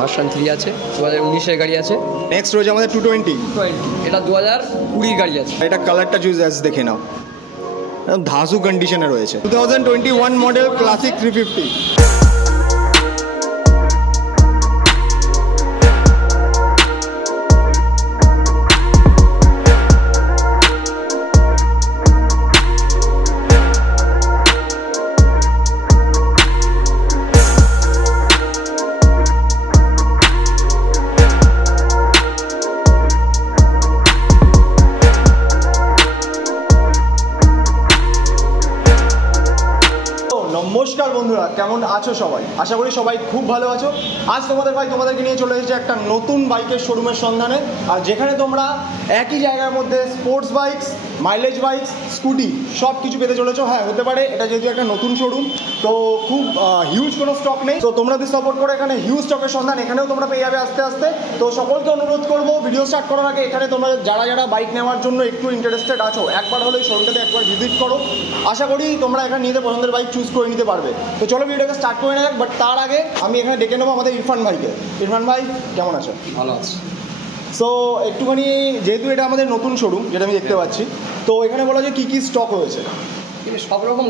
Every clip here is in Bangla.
ভার্সন 3 আছে 2019 এর গাড়ি আছে। নেক্সট রয়েছে আমাদের 220 এটা 2020 গাড়ি আছে। এটা কালারটা চুজ অ্যাজ দেখে নাও, একদম ধাসু কন্ডিশনে রয়েছে। 2021 মডেল ক্লাসিক 350। নমস্কার বন্ধুরা, কেমন আছো সবাই? আশা করি সবাই খুব ভালো আছো। আজ তোমাদেরকে নিয়ে চলে এসেছে একটা নতুন বাইকের শোরুমের সন্ধানে, আর যেখানে তোমরা একই জায়গার মধ্যে sports bikes, mileage bikes, scooty সব কিছু পেতে চলেছো। হ্যাঁ, হতে পারে এটা যেহেতু একটা নতুন শোরুম, তো খুব হিউজ কোনো স্টক নেই। তো তোমরা যদি সাপোর্ট করো, এখানে হিউজ স্টকের সন্ধান এখানেও তোমরা পেয়ে যাবে আস্তে আস্তে। তো সকলকে অনুরোধ করবো, ভিডিও স্টার্ট করার আগে এখানে তোমরা যারা বাইক নেওয়ার জন্য একটু ইন্টারেস্টেড আছো, একবার হলে এই শোরুমটাতে একবার ভিজিট করো। আশা করি তোমরা এখানে নিজেদের পছন্দের বাইক চুজ করে নিতে পারবে। তো চলো ভিডিওটাকে স্টার্ট করে নেওয়া যাক। বাট তার আগে আমি এখানে ডেকে নেবো আমাদের ইরফান ভাইকে। ইরফান ভাই, কেমন আছো? ভালো আছে। সো একটুখানি, যেহেতু এটা আমাদের নতুন শোরুম যেটা আমি দেখতে পাচ্ছি, তো এখানে বলা যায় কী কী স্টক রয়েছে? সব রকম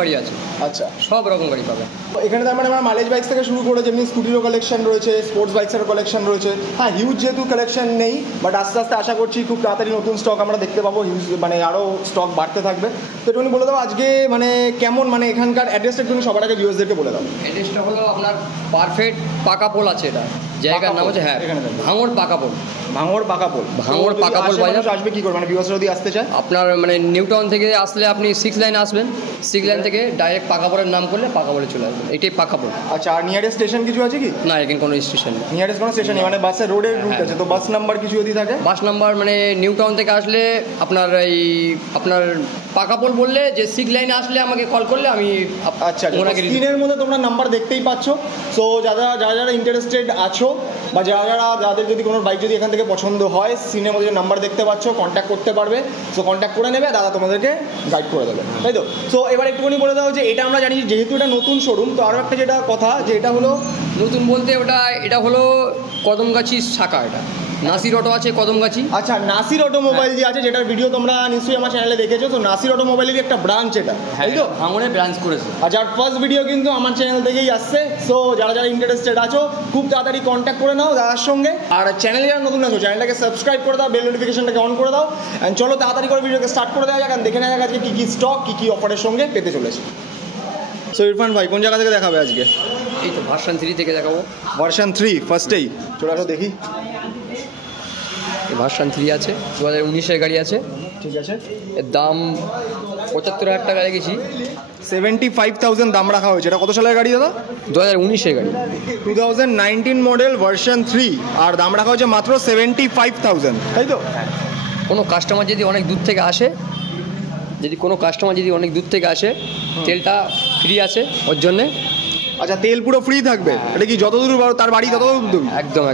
গাড়ি আছে। আচ্ছা, সব রকম গাড়ি পাবে এখানে। তার মানে আমার মাইলেজ বাইক থেকে শুরু করে যেমনি স্কুটিরও কালেকশন রয়েছে, স্পোর্টস বাইকসেরও কালেকশন রয়েছে। হ্যাঁ, হিউজ যেহেতু কালেকশন নেই, বাট আস্তে আস্তে আশা করছি খুব তাড়াতাড়ি নতুন স্টক আমরা দেখতে পাবো। হিউজ মানে আরও স্টক বাড়তে থাকবে। তো একটুখানি বলে দাও আজকে মানে কেমন, মানে এখানকার অ্যাড্রেসটা একটুখানি সবার আগে ভিউয়ার্সদেরকে বলে দাও। অ্যাড্রেসটা হলো আপনার পারফেক্ট পাকাপোল আছে। এটা জায়গার নাম হচ্ছে, হ্যাঁ, এখানে ভাঙড় পাকাপোল। ভাঙড় পাকাপোল বাজার আসবে কি করে, মানে ভিউয়ার্সরা যদি আসতে চায়? আপনার মানে নিউ টাউন থেকে আসলে আপনি 6 লাইন আসবেন, 6 লাইন থেকে ডাইরেক্ট পাকাপোলের নাম করলে পাকাপোলে চলে আসবেন। এটাই পাকাপোল। আচ্ছা, আর নিয়ারেস্ট স্টেশন কিছু আছে কি? না, এখানে কোনো স্টেশন নেই। নিয়ারেস্ট কোনো স্টেশন নেই, মানে বাসের রোডের রুট আছে। তো বাস নাম্বার কিছু যদি থাকে? বাস নাম্বার মানে নিউ টাউন থেকে আসলে আপনার আপনার পাকাপোল বললে যে 6 লাইনে আসলে আমাকে কল করলে আমি। আচ্ছা, স্ক্রিনের মধ্যে তোমরা নাম্বার দেখতেই পাচ্ছ। সো যারা ইন্টারেস্টেড আছো, বা যাদের যদি কোনো বাইক যদি এখান থেকে পছন্দ হয়, স্ক্রিনের মধ্যে যে নাম্বার দেখতে পাচ্ছ, কন্ট্যাক্ট করতে পারবে। সো কন্ট্যাক্ট করে নেবে, দাদা তোমাদেরকে গাইড করে দেবে, তাই তো? সো এবার একটুখানি বলে দাও যে এটা আমরা জানি যেহেতু এটা নতুন শোরুম, তো আরও একটা যেটা কথা যে এটা হলো নতুন বলতে এটা হলো কদমগাছির শাখা। এটা নাসির অটো আছে কদমগাছি। আচ্ছা, নাসির অটোমোবাইল যে আছে, যেটার ভিডিও তোমরা নিশ্চয়ই আমার চ্যানেলে দেখেছো। তো নাসির অটোমোবাইলেরই একটা ব্রাঞ্চ এটা, তাই তো? ভাঙড়ে ব্রাঞ্চ করেছে। আর যার ফার্স্ট ভিডিও কিন্তু আমার চ্যানেল থেকেই আসছে। সো যারা ইন্টারেস্টেড আছো, খুব তাড়াতাড়ি কন্ট্যাক্ট করে নাও দাদার সঙ্গে। আর চ্যানেলে যারা নতুন আছো, চ্যানেলটাকে সাবস্ক্রাইব করে দাও, বেল নোটিফিকেশনটাকে অন করে দাও। অ্যান্ড চলো তাড়াতাড়ি করে ভিডিওকে স্টার্ট করে দেওয়া যাক, আর দেখে নেওয়া যাক আজকে কী কী স্টক, কী কী অফারের সঙ্গে পেতে চলেছে। সো ইরফান ভাই, কোন জায়গা থেকে দেখাবে আজকে? এই তো ভার্সন 3 থেকে দেখাবো। ভার্সন 3 ফার্স্টেই চলে আসো, দেখি। ভার্সন 3 আছে 2019 এর গাড়ি আছে। ঠিক আছে, এর দাম 75,000 টাকা রেখেছি। 75,000 দাম রাখা হয়েছে। এটা কত সালের গাড়ি দাদা? 2019 এর গাড়ি, 2019 মডেল ভার্সন 3, আর দাম রাখা হয়েছে মাত্র 75,000, তাই তো? কোনো কাস্টমার যদি অনেক দূর থেকে আসে, তেলটা ফ্রি আছে ওর জন্যে। আচ্ছা, তেল পুরো ফ্রি থাকবে? এটা কি যত দূর তার বাড়ি তত দূর? একদম।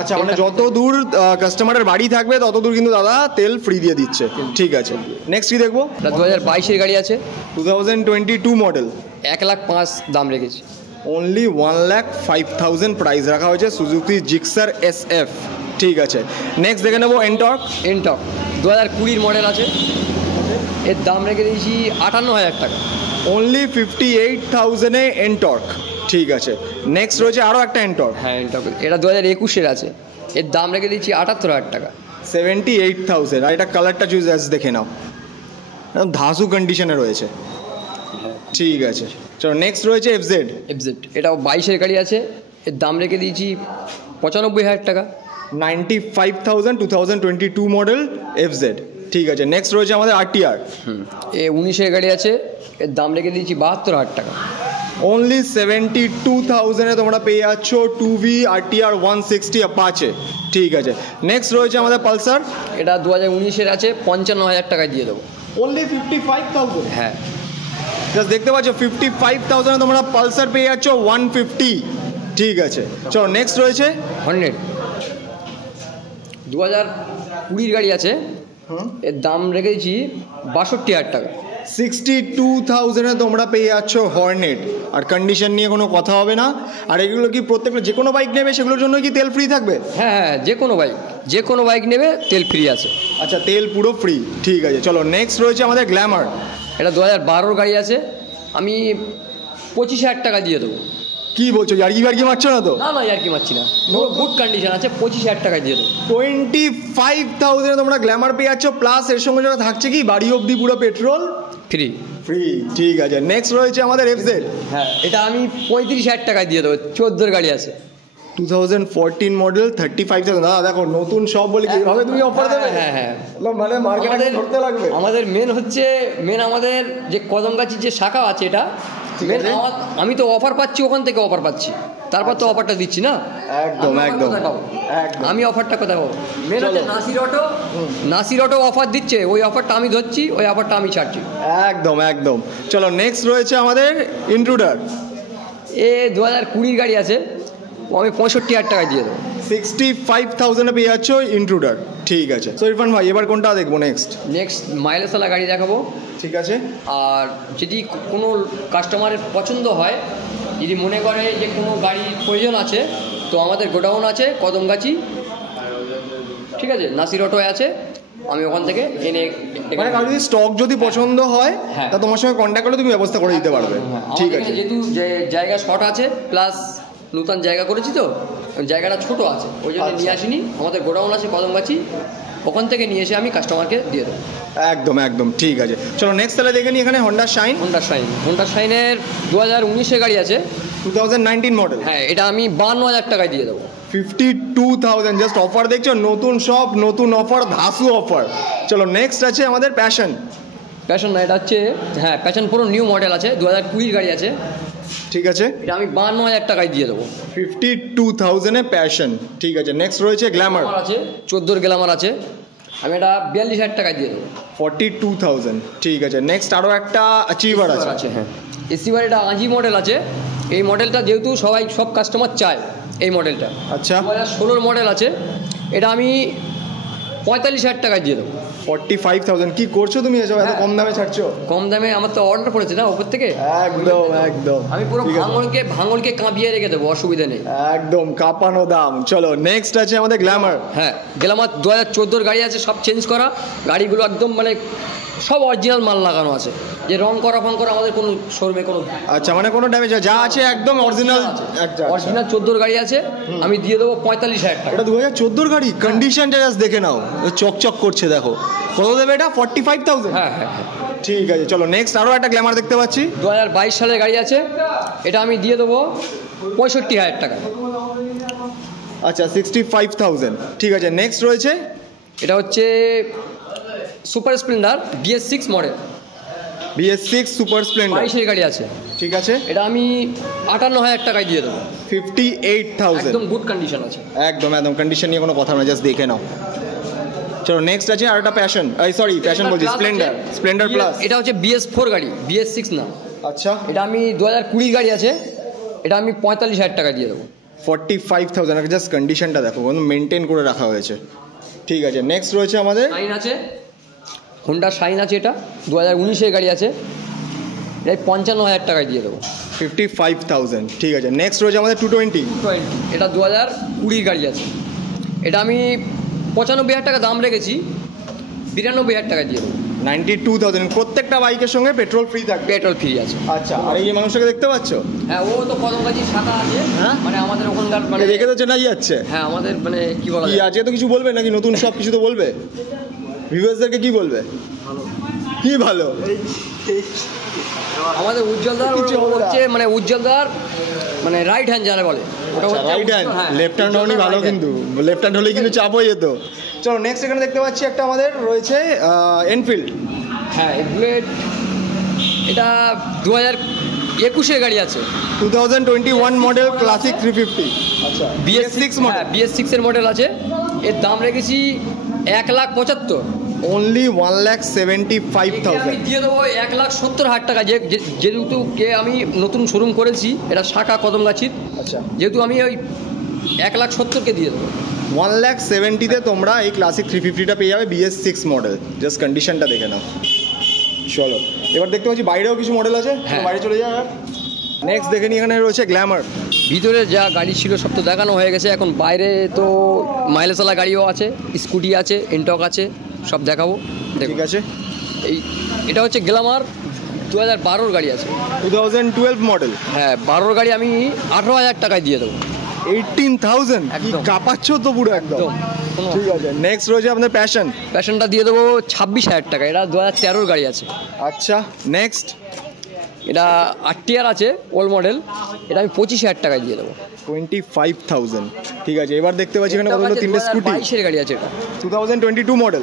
আচ্ছা, মানে যত দূর কাস্টমারের বাড়ি থাকবে তত দূর কিন্তু দাদা তেল ফ্রি দিয়ে দিচ্ছে। ঠিক আছে, নেক্সট কি দেখবো? 2022 এর গাড়ি আছে, 2022 মডেল। 1,05,000 দাম রেখেছি। অনলি 1,05,000 প্রাইস রাখা হয়েছে, সুজুকি জিক্সার SF। ঠিক আছে, নেক্সট দেখে নেবো এনটর্ক। 2020 মডেল আছে, এর দাম রেখে দিয়েছি 58,000 টাকা। অনলি 58,000-এ এনটর্ক। ঠিক আছে, নেক্সট রয়েছে আরও একটা এনটর্ক। হ্যাঁ, এনটর্ক, এটা 2021 এর আছে, এর দাম রেখে দিয়েছি 78,000 টাকা। 78,000। আর এটা কালারটা চুজ অ্যাজ দেখে নাও, একদম ধাসু কন্ডিশনে রয়েছে। ঠিক আছে, চলো নেক্সট রয়েছে FZ। এটা 22 এর গাড়ি আছে, এর দাম রেখে দিয়েছি 95,000 টাকা। 95,000, 2022 মডেল FZ। ঠিক আছে, নেক্সট রয়েছে আমাদের RTR। 19 এর গাড়ি আছে, এর দাম রেখে দিয়েছি 72,000 টাকা। অনলি 72,000-এ তোমরা পেয়ে যাচ্ছ 2V RTR 160 Apache। ঠিক আছে, নেক্সট রয়েছে আমাদের পালসার। এটা 2019 এর আছে, 55,000 টাকায় দিয়ে দেবো। অনলি 55,000? হ্যাঁ, জাস্ট দেখতে পাচ্ছ 55,000-এ তোমরা পালসার পেয়ে যাচ্ছ 150। ঠিক আছে, চলো নেক্সট রয়েছে হর্নেট। 2020 গাড়ি আছে, এর দাম রেখেছি 62,000 টাকা। 62,000-এ তোমরা পেয়ে যাচ্ছ হর্নেট, আর কন্ডিশন নিয়ে কোনো কথা হবে না। আর এগুলো কি প্রত্যেকটা যে কোনো বাইক নেবে সেগুলোর জন্য কি তেল ফ্রি থাকবে? হ্যাঁ হ্যাঁ, যে কোনো বাইক নেবে তেল ফ্রি আছে। আচ্ছা, তেল পুরো ফ্রি, ঠিক আছে। চলো নেক্সট রয়েছে আমাদের গ্ল্যামার। এটা 2012 গাড়ি আছে, আমি 25,000 টাকা দিয়ে দেবো। কি বলছো, ইয়ার্কি মারছো না তো? না না, আর কি মারছি না, পুরো গুড কন্ডিশন আছে, 25,000 টাকা দিয়ে দেবো। 25,000-এ তোমরা গ্ল্যামার পেয়ে যাচ্ছ, প্লাস এর সঙ্গে যেটা থাকছে কি বাড়ি অবধি পুরো পেট্রোল ফ্রি। ঠিক আছে। নেক্সট রয়েছে আমাদের এফজেড। হ্যাঁ, এটা আমি 35,000 টাকায় দিয়ে দেবো, 14 গাড়ি আছে, 2014 মডেল, 35,000। দাদা দেখো, নতুন সব বলে কি এভাবে তুমি অফার দেবে? হ্যাঁ হ্যাঁ, মানে মার্কেটে ধরতে লাগবে। আমাদের মেন আমাদের যে কদমগাছির যে শাখা আছে, এটা মেন। আমি তো অফার পাচ্ছি, ওখান থেকে অফার পাচ্ছি, তারপর তো অফারটা দিচ্ছি না। একদম। আমি অফারটা কোথায় পাবো? মেন হচ্ছে নাসির অটো অফার দিচ্ছে, ওই অফারটা আমি ধরছি, ওই অফারটা আমি ছাড়ছি। একদম। চলো নেক্সট রয়েছে আমাদের ইন্ট্রুডার। 2020 গাড়ি আছে, আমি 65,000 টাকায় দিয়ে দেবো। 65,000-এ পেয়ে যাচ্ছ ইন্ট্রুডার, ঠিক আছে। তো ইরফান ভাই, এবার কোনটা দেখবো নেক্সট মাইলেজওয়ালা গাড়ি দেখাবো, ঠিক আছে। আর যদি কোনো কাস্টমারের পছন্দ হয়, যদি মনে করে যে কোনো গাড়ির প্রয়োজন আছে, তো আমাদের গোডাউন আছে কদমগাছি, ঠিক আছে, নাসির অটো আছে, আমি ওখান থেকে এনে, মানে কারো যদি স্টক যদি পছন্দ হয়, হ্যাঁ, তা তোমার সঙ্গে কন্ট্যাক্ট করলে তুমি ব্যবস্থা করে দিতে পারবে, ঠিক আছে। যেহেতু জায়গা শর্ট আছে, প্লাস নতুন জায়গা করেছি, তো জায়গাটা ছোট আছে, ওই জন্য নিয়ে আসিনি। আমাদের গোডাউন আছে কদমগাছি, ওখান থেকে নিয়ে এসে আমি কাস্টমারকে দিয়ে দেবো। একদম, ঠিক আছে। চলো নেক্সট তাহলে দেখে নিই। এখানে হন্ডা শাইনের 2019-এর গাড়ি আছে, 2019 মডেল। হ্যাঁ, এটা আমি 52,000 টাকায় দিয়ে দেবো। 52,000 জাস্ট অফার দেখছো, নতুন সব নতুন অফার, ধাসু অফার। চলো নেক্সট আছে আমাদের প্যাশন না, এটা হচ্ছে, হ্যাঁ, প্যাশন পুরো নিউ মডেল আছে, 2020 গাড়ি আছে, ঠিক আছে। এটা আমি 52,000 টাকায় দিয়ে দেবো। 52,000-এ প্যাশন, ঠিক আছে। নেক্সট রয়েছে গ্ল্যামার আছে, 14 গ্ল্যামার আছে, আমি এটা 42,000 টাকায় দিয়ে দেবো। 42,000, ঠিক আছে। নেক্সট আরও একটা অ্যাচিভার আছে, হ্যাঁ, এসিভার, এটা আজি মডেল আছে। এই মডেলটা যেহেতু সব কাস্টমার চায় এই মডেলটা, আচ্ছা। 2016 মডেল আছে, এটা আমি 45,000 টাকায় দিয়ে দেবো। 45,000 কি করছো তুমি এসব, এত কম দামে ছাড়ছো? কম দামে আমার তো অর্ডার পড়েছে না উপর থেকে, একদম। আমি পুরো ভাঙলকে কাঁপিয়ে রেখে দেবো, অসুবিধা নেই, একদম কাঁপানো দাম। চলো নেক্সট আছে আমাদের গ্ল্যামার। হ্যাঁ, গ্ল্যামার 2014 গাড়ি আছে, সব চেঞ্জ করা গাড়িগুলো, একদম মানে সব অরিজিনাল মাল লাগানো আছে, যে রং করা আমাদের কোনো শোরুমে কোনো, আচ্ছা, মানে কোনো ড্যামেজ যা আছে একদম অরিজিনাল। 14 গাড়ি আছে, আমি দিয়ে দেবো 45,000 টাকা। এটা 2014 গাড়ি, কন্ডিশনটা জাস্ট দেখে নাও, চকচক করছে, দেখো। কত দেবে এটা? 45,000। হ্যাঁ, ঠিক আছে। চলো নেক্সট আরও একটা গ্ল্যামার দেখতে পাচ্ছি, 2022 সালের গাড়ি আছে, এটা আমি দিয়ে দেবো 65,000 টাকা। আচ্ছা, 65,000, ঠিক আছে। নেক্সট রয়েছে, এটা হচ্ছে Super Splendor BS6 model, BS6 Super Splendor, 22-এর গাড়ি আছে, ঠিক আছে। এটা আমি 58,000 টাকায় দিয়ে দেবো। 58,000, একদম গুড কন্ডিশন আছে, একদম কন্ডিশন নিয়ে কোনো কথা না, জাস্ট দেখে নাও। চলো নেক্সট আছে আর একটা প্যাশন, প্যাশন বলছি, স্প্লেন্ডার প্লাস। এটা হচ্ছে BS4 গাড়ি, BS6 না। আচ্ছা, এটা আমি 2020 গাড়ি আছে, এটা আমি 45,000 টাকা দিয়ে দেবো। 45,000, জাস্ট কন্ডিশনটা দেখো, কোনো মেনটেন করে রাখা হয়েছে, ঠিক আছে। নেক্সট রয়েছে আমাদের শাইন আছে, হোন্ডা শাইন আছে, এটা 2019-এর গাড়ি আছে, এটা 55,000 টাকায় দিয়ে দেবো। 55,000, ঠিক আছে। নেক্সট রয়েছে আমাদের 220, এটা 2020 গাড়ি আছে, এটা আমি 95,000 টাকা দাম রেখেছি, 92,000 টাকা দিয়ে দেবো। 92,000, প্রত্যেকটা বাইকের সঙ্গে পেট্রোল ফ্রি থাকবে, পেট্রোল ফ্রি আছে। আচ্ছা, আর এই মানুষটাকে দেখতে পাচ্ছ? হ্যাঁ, ও তো কদমগাছি শাখা আছে, হ্যাঁ, মানে আমাদের ওখানকার, মানে দেখে তো চেনাই যাচ্ছে। হ্যাঁ, আমাদের মানে কি বলা কি আছে, তো কিছু বলবে নাকি? নতুন সব কিছু তো বলবে, ভিউয়ার্সদেরকে কি বলবে? কি ভালো, আমাদের উজ্জ্বলদার হচ্ছে, মানে উজ্জ্বলদার মানে রাইট হ্যান্ড যারা বলে, রাইট হ্যান্ড, লেফট হ্যান্ড হলে ভালো, কিন্তু লেফট হ্যান্ড হলে কিন্তু চাপ হয়ে যেত। চলো নেক্সট এখানে দেখতে পাচ্ছি একটা আমাদের রয়েছে এনফিল্ড। হ্যাঁ, বুলেট, এটা 2021-এর গাড়ি আছে, 2021 মডেল ক্লাসিক 350। আচ্ছা, BS6 মডেল, BS6-এর মডেল আছে, এর দাম রেখেছি 1,75,000, অনলি 1,75,000 আমি দিয়ে দেবো 1,70,000 টাকা। যেহেতু আমি নতুন শোরুম করেছি, এটা শাখা কদমগাছির, আচ্ছা, যেহেতু আমি ওই 1,70,000 দিয়ে দেবো। 1,70,000-তে তোমরা এই ক্লাসিক 350টা পেয়ে যাবে, BS6 মডেল, জাস্ট কন্ডিশনটা দেখে নাও। চলো এবার দেখতে পাচ্ছি বাইরেও কিছু মডেল আছে, হ্যাঁ। বাইরে চলে যাওয়া। নেক্সট দেখে নিই, এখানে রয়েছে গ্ল্যামার। ভিতরে যা গাড়ি ছিল সব তো দেখানো হয়ে গেছে, এখন বাইরে তো মাইলেজওয়ালা গাড়িও আছে, স্কুটি আছে, এনটক আছে, সব দেখাবো। ঠিক আছে, এটা হচ্ছে গ্ল্যামার 2012 গাড়ি আছে, 2012 মডেল। হ্যাঁ 12 গাড়ি আমি 18,000 টাকায় দিয়ে দেবো। 18,000 একদম। কাঁপাচ্ছ তো পুরো একদম। ঠিক আছে, নেক্সট রয়েছে আপনার প্যাশনটা দিয়ে দেবো 26,000 টাকা, এটা 2013 গাড়ি আছে। আচ্ছা, নেক্সট এটা RTR আছে ওল্ড মডেল, এটা আমি 25,000 টাকায় দিয়ে দেবো। 25,000। ঠিক আছে, এবার দেখতে পাচ্ছি এখানে কতগুলো তিনটে স্কুটি। 2022 গাড়ি আছে এটা, 2022 মডেল।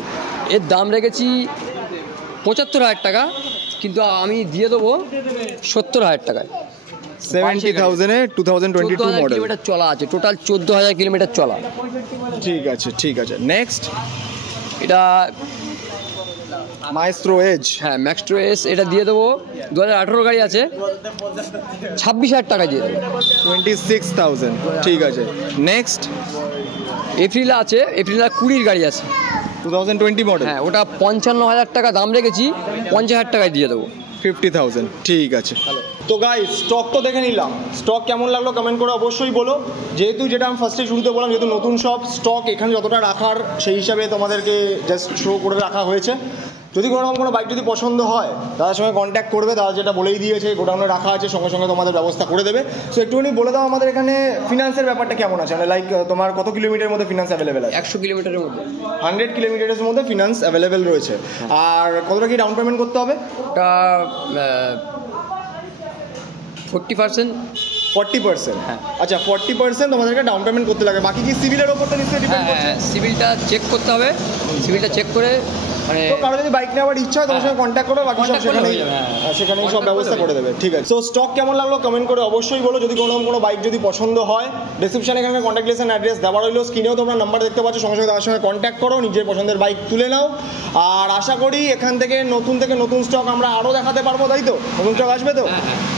এর দাম রেখেছি 75,000 টাকা, কিন্তু আমি দিয়ে দেবো 70,000 টাকায়। 70,000 এ 2022 মডেল। কিলোমিটার চলা আছে, টোটাল 14,000 কিলোমিটার চলা। ঠিক আছে, ঠিক আছে, নেক্সট এটা মাইস্ট্রো এজ। হ্যাঁ ম্যাক্সট্রো এস, এটা দিয়ে দেবো 2018 গাড়ি আছে, 26,000 টাকায় দিয়ে দেবো। 26,000। ঠিক আছে, নেক্সট এপ্রিলা আছে, এপ্রিলা 20 গাড়ি আছে, 2020 মডেল। হ্যাঁ ওটা 55,000 টাকা দাম রেখেছি, 50,000 টাকায় দিয়ে দেবো। 50,000। ঠিক আছে, তো গাইস স্টক তো দেখে নিলাম, স্টক কেমন লাগলো কমেন্ট করে অবশ্যই বলো। যেহেতু যেটা আমি ফার্স্টে শুরুতে বললাম, যেহেতু নতুন সব স্টক এখানে যতটা রাখার সেই হিসাবে তোমাদেরকে জাস্ট শো করে রাখা হয়েছে। যদি কোনো বাইক যদি পছন্দ হয় তাদের সঙ্গে কন্ট্যাক্ট করবে, তারা যেটা বলেই দিয়েছে গোডাউনে রাখা আছে, সঙ্গে সঙ্গে তোমাদের ব্যবস্থা করে দেবে। সো একটুখানি বলে দাও আমাদের এখানে ফিনান্সের ব্যাপারটা কেমন আছে, মানে লাইক তোমার কত কিলোমিটারের মধ্যে ফিনান্স অ্যাভেলেবেল আছে? 100 কিলোমিটারের মধ্যে, 100 কিলোমিটারের মধ্যে ফিনান্স অ্যাভেলেবেল রয়েছে। আর কতটা কি ডাউন পেমেন্ট করতে হবে? ওটা 40%। 40%? হ্যাঁ। আচ্ছা, 40% তোমাদেরকে ডাউন পেমেন্ট করতে লাগে, বাকি কি সিভিলের ওপর তো নিশ্চয়ই ডিপেন্ড করছে। হ্যাঁ সিভিলটা চেক করতে হবে, সিভিলটা চেক করে মানে তো কারো যদি বাইক নেওয়ার ইচ্ছা হয় তোমার সঙ্গে কন্ট্যাক্ট করো, বাকি সব Contact করলে সেখানেই হয়ে যাবে, হ্যাঁ। সেখানেই সব Contact ব্যবস্থা করলে করে দেবে। ঠিক আছে, সো স্টক কেমন লাগলো কমেন্ট করে অবশ্যই বলো। যদি কোনো বাইক যদি পছন্দ হয়, ডেসক্রিপশনে এখানে কন্ট্যাক্ট লিস্ট অ্যাড্রেস দেওয়া রইলো, স্ক্রিনেও তোমরা নাম্বার দেখতে পাচ্ছ, সঙ্গে সঙ্গে তার সঙ্গে কন্ট্যাক্ট করো, নিজের পছন্দের বাইক তুলে নাও। আর আশা করি এখান থেকে নতুন স্টক আমরা আরও দেখাতে পারবো, তাই তো? নতুন স্টক আসবে তো?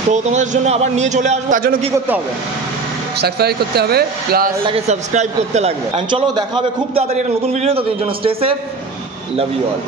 তো তোমাদের জন্য আবার নিয়ে চলে আসবো, তার জন্য কি করতে হবে? সাবস্ক্রাইব করতে হবে, প্লাস চ্যানেলটাকে সাবস্ক্রাইব করতে লাগবে। অ্যান্ড চলো দেখা হবে খুব তাড়াতাড়ি একটা নতুন ভিডিও, তো এর জন্য stay safe, love you all.